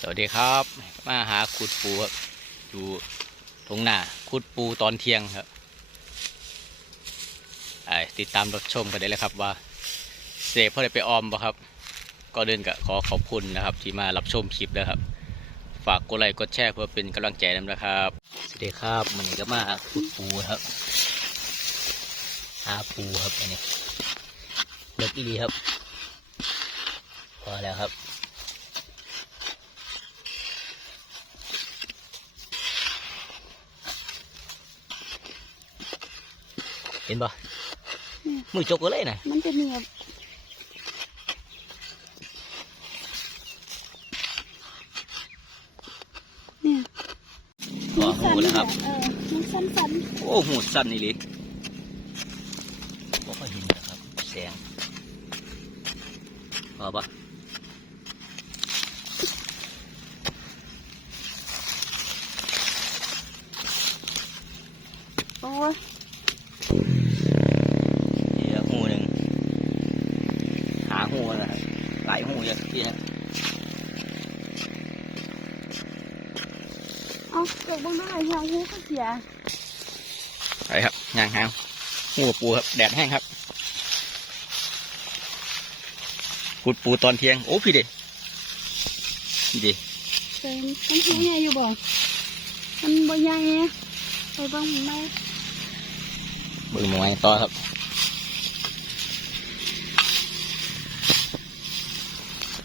สวัสดีครับ มาหาขุดปูครับอยู่ตรงหน้าขุดปูตอนเที่ยงครับติดตามรับชมกันได้เลยครับว่าเสพพ่อได้ไปออมบ่ครับ ก็เดินกับขอขอบคุณนะครับ ที่มารับชมคลิปนะครับ ฝากกดไลค์กดแชร์เพื่อเป็นกำลังใจนำนะครับสวัสดีครับมันนี้ก็มาขุดปูครับหาปูครับอันนี้เลิกอีดีครับพอแล้วครับ ห็นปะมือจกก็เลยนะมันจะเหนียบเนี่ยขอหูนะครับเออมันสั้นโอ้หูสั้นนี่ลิบ่ค่อยเห็นนะครับ แสงพอปะ ๆโอ้ย นี่ละหูหนึ่งหาหูนะครับหลายหูอย่างที่นะ เอาเกิดบ้างได้ ยางหูก็เสียไปครับยางหางหูกับปูครับแดดแห้งครับขุดปูตอนเที่ยงโอ้พี่เด็พี่เด็เต็มมันหูใหญ่อยู่บ่มันบ่ใหญ่ไงไปบ้างไหมบิ่งหน่วยต่อครับ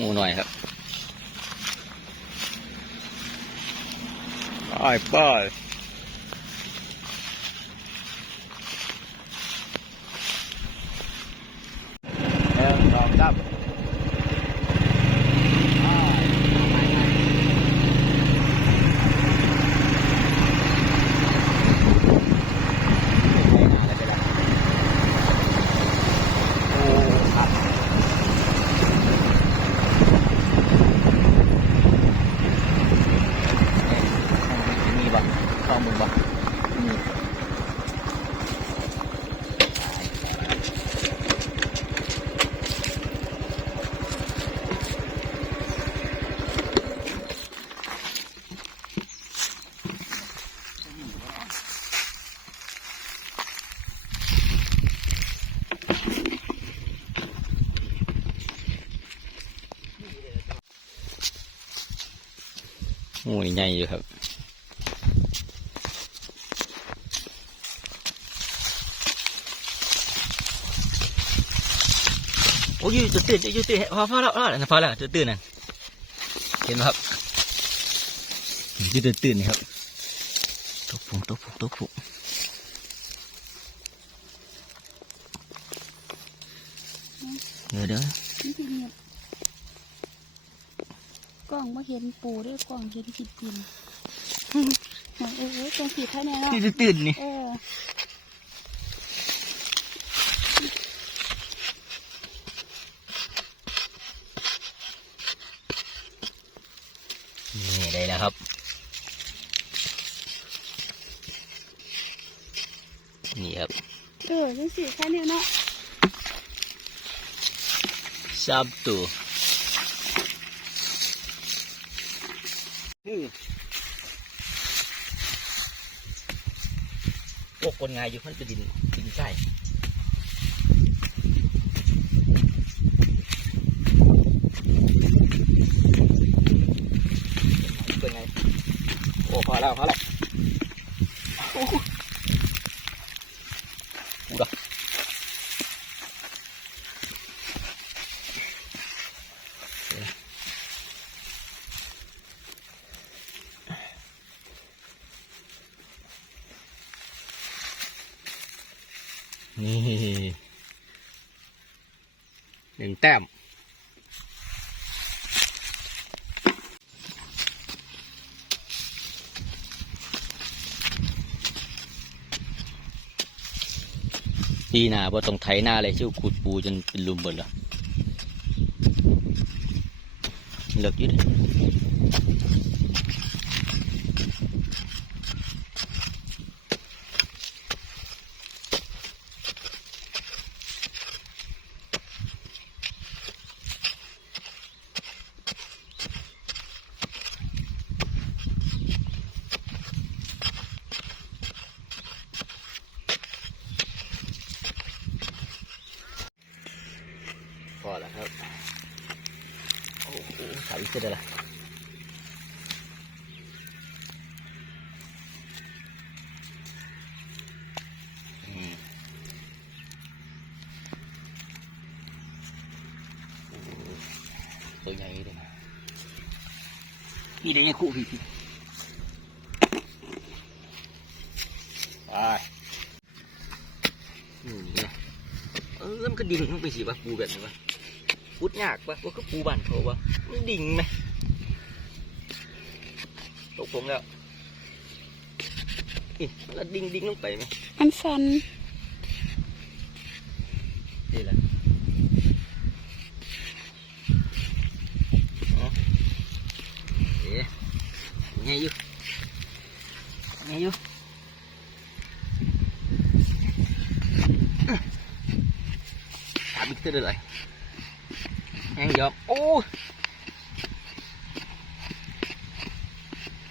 งูหน่อยครับ ไปไปเริ่มลองดับโอ้ครับมีบ่ข้อมูลบ่มี งูนี่ใหญ่อยู่ครับโอ้ยจะตื่นจะตื่นพอพอแล้วพอแล้วพอแล้วจะตื่นน่ะเห็นไหมครับจะตื่นตื่นนี่ครับตกผงตกผงตกผงเดี๋ยวเดี๋ยว มันจะเหนียบกล้ องมาเห็นปูด้วยกล้องเห็นผิดกินเออเออตรงผิดแค่นี้เนาะที่จะตื่นนี่เออนี่ได้แล้วครับนี่ครับเออจังสิแค่นี้เนาะ ซับตัวโอ้คนงายอยู่มันเป็นดินดินใต้เป็นไงโอ้พอแล้วพอแล้วโอ้ดูดอกนี่หนึ่ง แต้มปีหน้าพอต้องไถหน้าเลยชื่อขุดปูจนเป็นลุมหมดเลยเลิกอยืดขาอีกขึ้นได้ละอืมโอ้ตัวใหญ่เลยนะนี่ได้ ยังคู่พี่พี่ไปนี่นะเออมันก็ดิ่งลง พุดยากปะว่าก็ปูบ้านเขาวะมันดิ่งไหมตกผมแล้วนี่แล้วดิ่งดิ่งลงไปไหมมันสันนี่แหละอ๋อเอ๊ะไงอยู่ไงอยู่ถามอีกตัวเลย แห้งยอมโอ้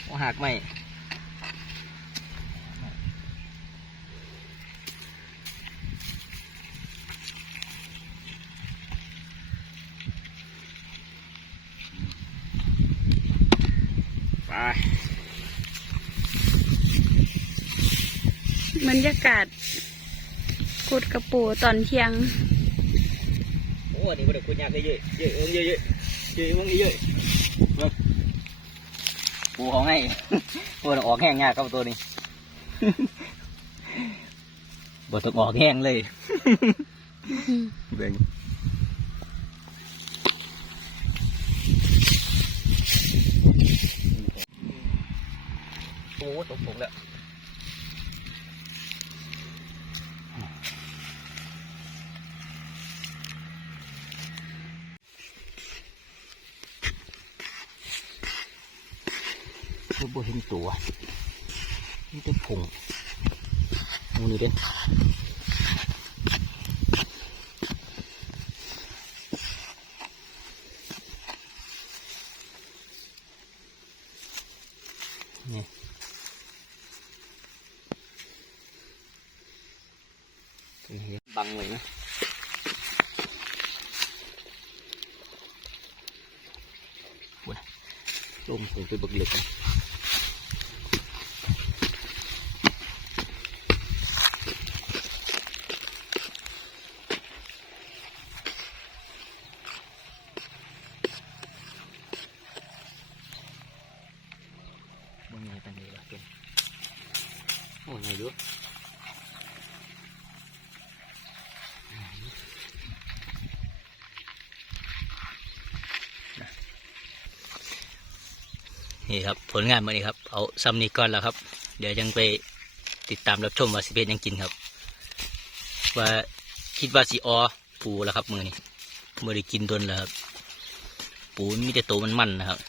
โอ้หักไหมไปบรรยากาศกุดกระปูตอนเที่ยง อ้นนี้มันเด็กคุณยากเลยเยอะเยอะเอิงเยอะเยอะเยอะมึงเยอะเบิ่งปูเขาให้ปูต้ออกแห้งยากครับตัวนี้บ่ต้องออกแห้งเลยเบ่งโอ้ตกผมแล้ว บ่บ่เห็นตัวนี่แต่ผงโอ้นี่เด่นนี่นี่บังไว้นะลมผมไปบิกเหล็กนบนไงตังนี้ละเป็นโอ้ยไงดู นี่ครับผลงานมานี้ครับ เอาซัมนี้ก่อนแล้วครับ เดี๋ยวยังไปติดตามรับชมว่าสิเป็นหยังกินครับ ว่าคิดว่าสิออปูแล้วครับมือนี้มือได้กินดนแล้วครับ ปูมีแต่ตัวมันมันนะครับ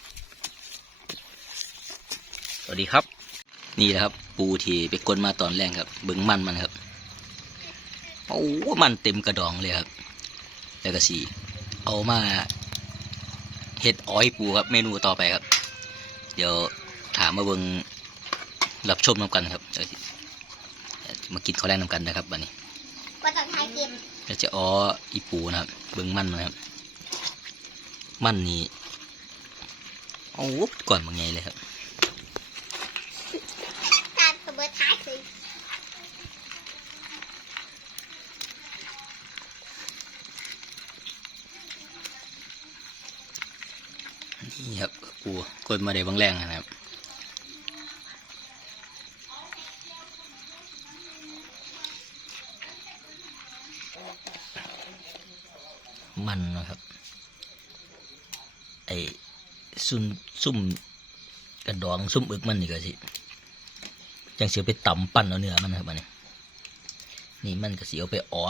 สวัสดีครับ นี่แหละครับ ปูที่ไปกลนมาตอนแรกครับ เบิ้งมันมันครับโอ้มันเต็มกระดองเลยครับ แล้วก็สีเอามาเฮ็ดอ้อยปูครับเมนูต่อไปครับ เดี๋ยวถามมาเบิ้งรับชมน้ำกันครับเดี๋ยวสิมากินข้าวแรงน้ำกันนะครับวันนี้ว่าต้องทายกินก็จะอ้ออีปูนะครับ เบิ้งมันนะครับ มันนี่โอ้ก่อนบางไงเลยครับการกระเบิดท้ายคือนี่ครับ ปูกดมาได้บางแรงนะครับมันนะครับ ไอ้ซุ่มซุ่มกระดองซุ่มอึกมันนี่ก็สิจังเสียไปต่ำปั้นเอาเนื้อมันครับอันนี้นี่มันก็สิเอาไปอ๋อ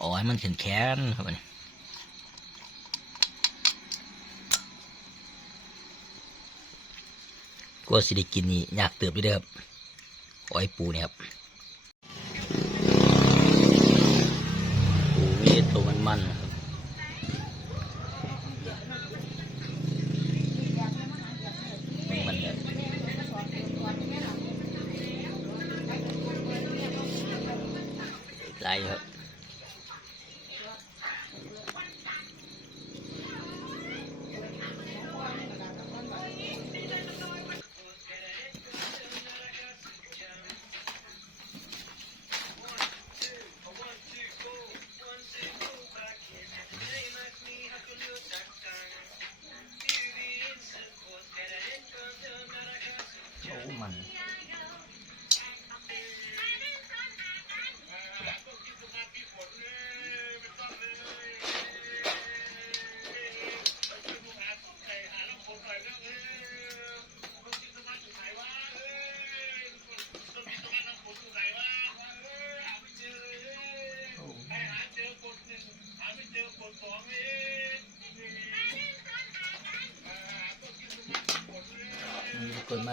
อ๋อให้มันแข็งแข็งครับอันนี้ ก็สิได้กินนี่อยากเติบอยู่เด้อครับอ้อยปูเนี่ยครับปูเวทตัวมันมันๆนะครับมัน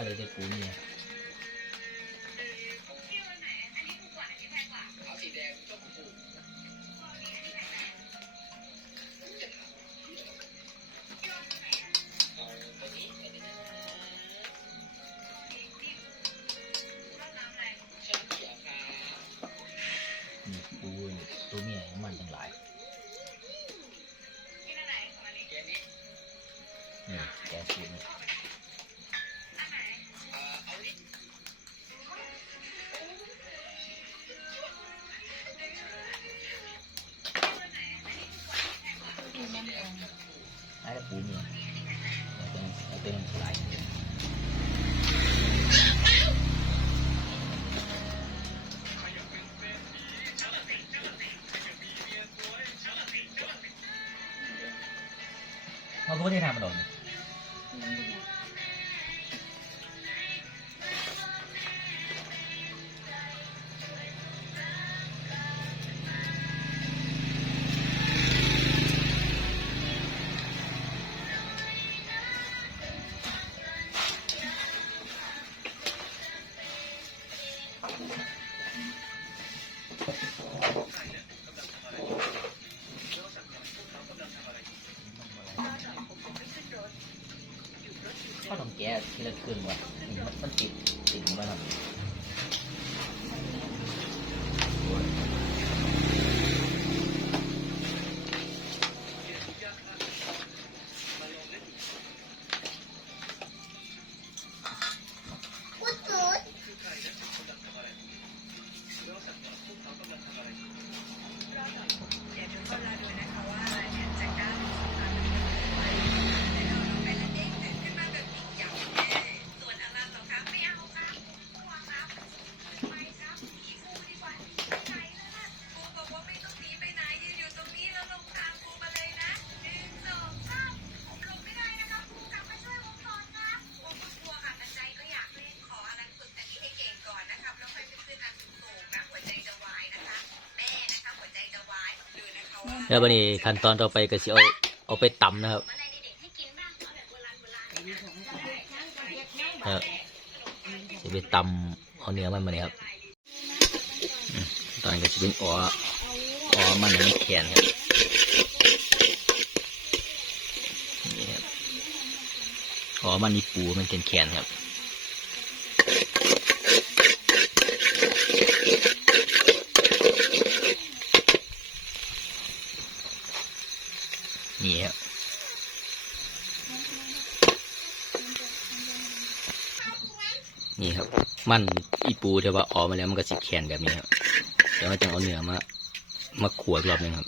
เลยได้ปูเนี่ยนี่ปูนี่ตัวเมียมันจังหลายนี่แกปูนี่ เขาก็ไม่ ก้ทีละครึ่งว่ะ แล้ววันนี้ขั้นตอนต่อไปก็สิเอาเอาไปตำนะครับเอาแบบโบราณโบราณครับจะไปตำเอาเนื้อมันมาเนี่ยครับตอนนี้ก็จะเป็นอ๋ออ๋อมันมีแขนครับนี่ครับอ๋อมันมีปูมันเป็นแขนครับ นี่ครับนี่ครับ มันอีปูที่ว่าออกมาแล้วมันก็สิแขนแบบนี้ครับเดี๋ยวจะเอาเนื้อมามาขวดรอบนึงครับ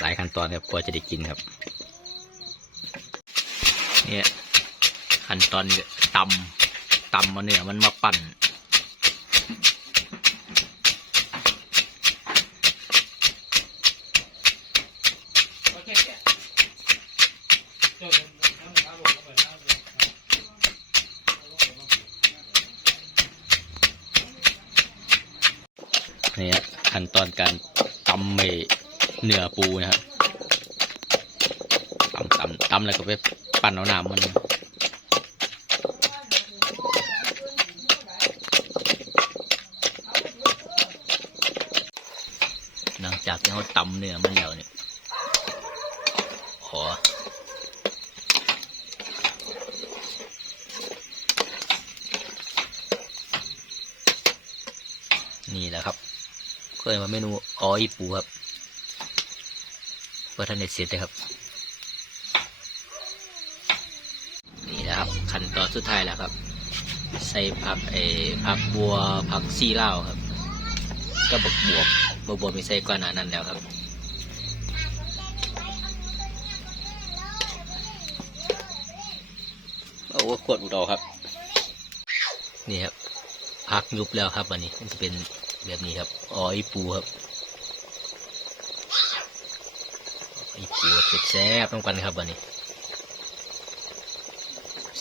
หลายขั้นตอนครับกว่าจะได้กินครับ เนี่ยขั้นตอนนี้ตำตำมาเนื้อมันมาปั่น นี่ฮะขั้นตอนการตำไม่เนื้อปูนะครับตำตำตำแล้วก็ไปปั่นเอาน้ำมันหลังจากที่เขาตำเนื้อมันแล้วเนี่ย ขอ นี่แหละครับ เคยมาเมนูอ้อยปูครับว่าท่านเด็ดเสร็จเลยครับ นี่นะครับ ขั้นตอนสุดท้ายแล้วครับ ใส่ผักเออผักบัวผักซีเล้าครับ ก็บวบบวบบวบบวมีใส่ก่อนหนานั้นแล้วครับ เอาว่าขวดอุดออกครับ นี่ครับพักยุบแล้วครับวันนี้มันจะเป็นแบบนี้ครับอ๋อไอปูครับไอปูเผ็ดแซ่บต้องกันครับวันนี้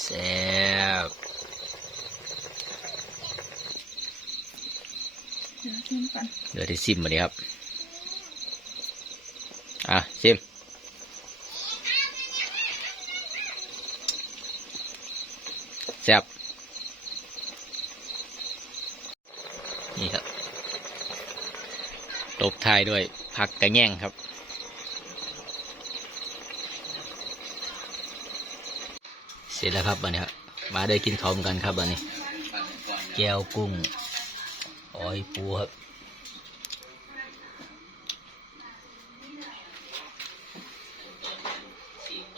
แซ่บเดี๋ยวชิมก่อนเดี๋ยวได้ซิมมาดีครับ อะซิม ซ่บนี่ครับตบท้ายด้วยผักกระแยงครับ เสร็จแล้วครับบันนี้ครับมาได้กินข้าวเหมือนกันครับบันนี้ แก้วกุ้งอ้อยปูครับ